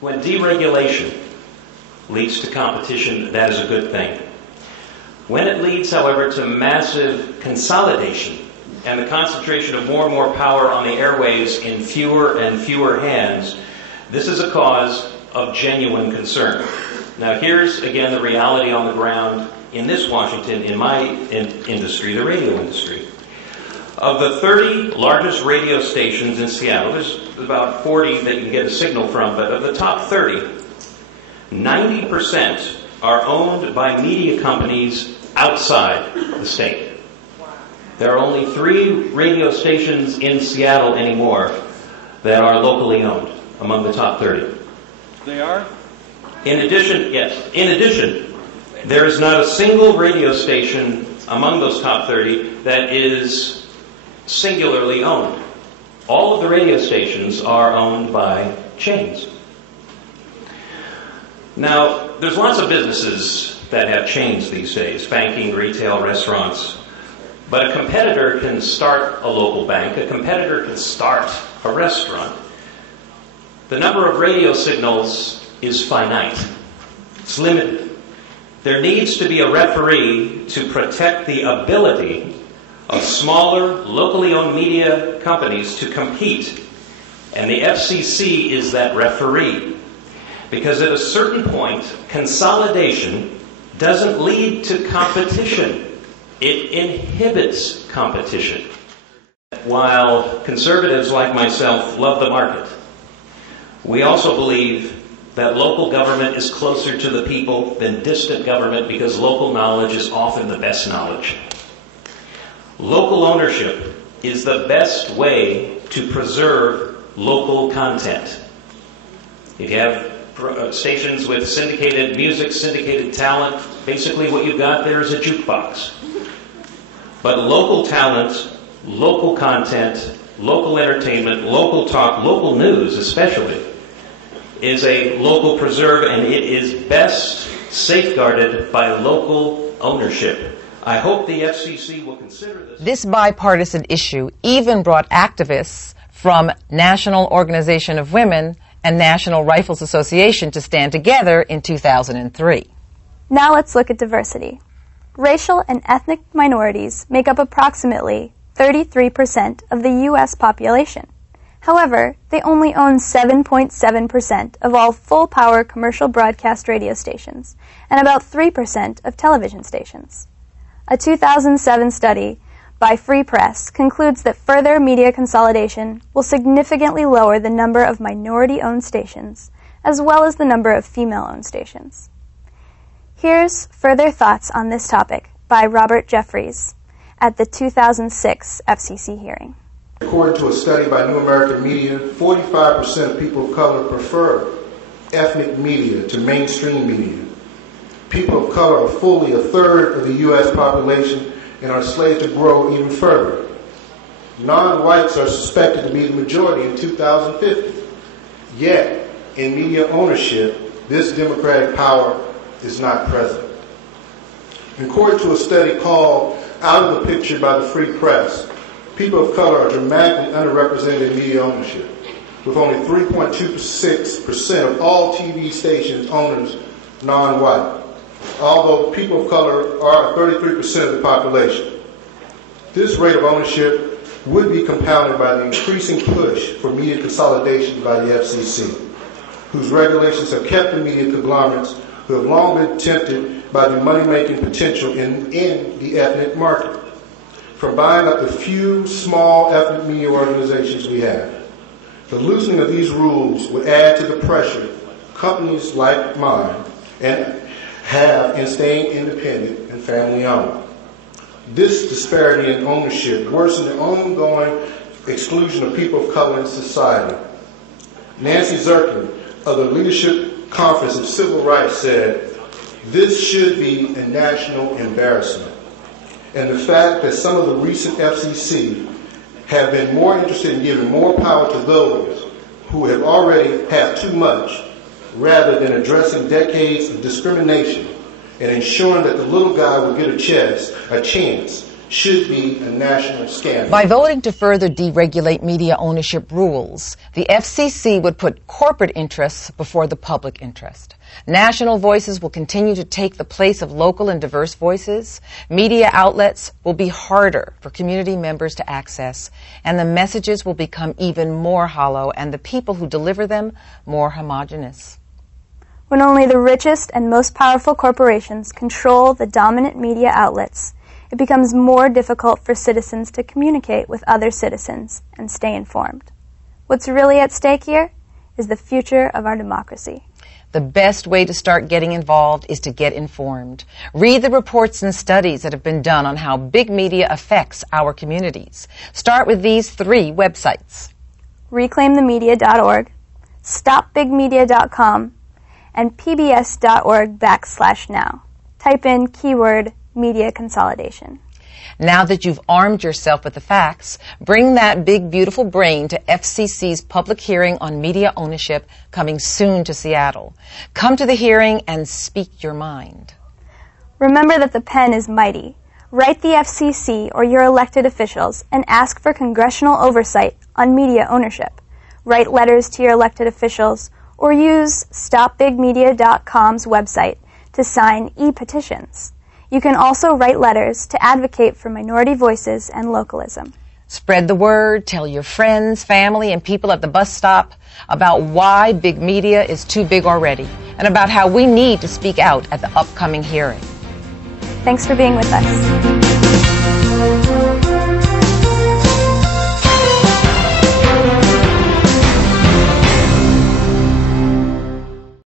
When deregulation leads to competition, that is a good thing. When it leads, however, to massive consolidation and the concentration of more and more power on the airwaves in fewer and fewer hands, this is a cause of genuine concern. Now, here's, again, the reality on the ground in this Washington, in my industry, the radio industry. Of the 30 largest radio stations in Seattle, there's about 40 that you can get a signal from, but of the top 30, 90% are owned by media companies outside the state. There are only 3 radio stations in Seattle anymore that are locally owned among the top 30. They are? In addition, yes. In addition, there is not a single radio station among those top 30 that is singularly owned. All of the radio stations are owned by chains. Now, there's lots of businesses that have chains these days, banking, retail, restaurants. But a competitor can start a local bank. A competitor can start a restaurant. The number of radio signals is finite. It's limited. There needs to be a referee to protect the ability of smaller, locally owned media companies to compete. And the FCC is that referee. Because at a certain point, consolidation doesn't lead to competition. It inhibits competition. While conservatives like myself love the market, we also believe that local government is closer to the people than distant government because local knowledge is often the best knowledge. Local ownership is the best way to preserve local content. If you have stations with syndicated music, syndicated talent, basically what you've got there is a jukebox. But local talent, local content, local entertainment, local talk, local news especially, is a local preserve, and it is best safeguarded by local ownership. I hope the FCC will consider this. This bipartisan issue even brought activists from National Organization of Women and National Rifles Association to stand together in 2003. Now let's look at diversity. Racial and ethnic minorities make up approximately 33% of the U.S. population. However, they only own 7.7% of all full-power commercial broadcast radio stations and about 3% of television stations. A 2007 study by Free Press concludes that further media consolidation will significantly lower the number of minority-owned stations as well as the number of female-owned stations. Here's further thoughts on this topic by Robert Jeffries at the 2006 FCC hearing. According to a study by New American Media, 45% of people of color prefer ethnic media to mainstream media. People of color are fully a third of the U.S. population and are slated to grow even further. Non-whites are suspected to be the majority in 2050. Yet, in media ownership, this democratic power is not present. According to a study called Out of the Picture by the Free Press, people of color are dramatically underrepresented in media ownership, with only 3.26% of all TV stations owners non-white, although people of color are 33% of the population. This rate of ownership would be compounded by the increasing push for media consolidation by the FCC, whose regulations have kept the media conglomerates who have long been tempted by the money-making potential in the ethnic market, from buying up the few small ethnic media organizations we have. The loosening of these rules would add to the pressure companies like mine have in staying independent and family-owned. This disparity in ownership worsens the ongoing exclusion of people of color in society. Nancy Zirkin of the Leadership Conference of Civil Rights said, "This should be a national embarrassment." And the fact that some of the recent FCC have been more interested in giving more power to those who have already had too much, rather than addressing decades of discrimination and ensuring that the little guy will get a chance should be a national scandal. By voting to further deregulate media ownership rules, the FCC would put corporate interests before the public interest. National voices will continue to take the place of local and diverse voices. Media outlets will be harder for community members to access, and the messages will become even more hollow and the people who deliver them more homogeneous. When only the richest and most powerful corporations control the dominant media outlets, it becomes more difficult for citizens to communicate with other citizens and stay informed. What's really at stake here is the future of our democracy. The best way to start getting involved is to get informed. Read the reports and studies that have been done on how big media affects our communities. Start with these 3 websites: reclaimthemedia.org, stopbigmedia.com, and pbs.org/now. Type in keyword media consolidation. Now that you've armed yourself with the facts, bring that big, beautiful brain to FCC's public hearing on media ownership coming soon to Seattle. Come to the hearing and speak your mind. Remember that the pen is mighty. Write the FCC or your elected officials and ask for congressional oversight on media ownership. Write letters to your elected officials or use stopbigmedia.com's website to sign e-petitions. You can also write letters to advocate for minority voices and localism. Spread the word, tell your friends, family, and people at the bus stop about why big media is too big already and about how we need to speak out at the upcoming hearing. Thanks for being with us.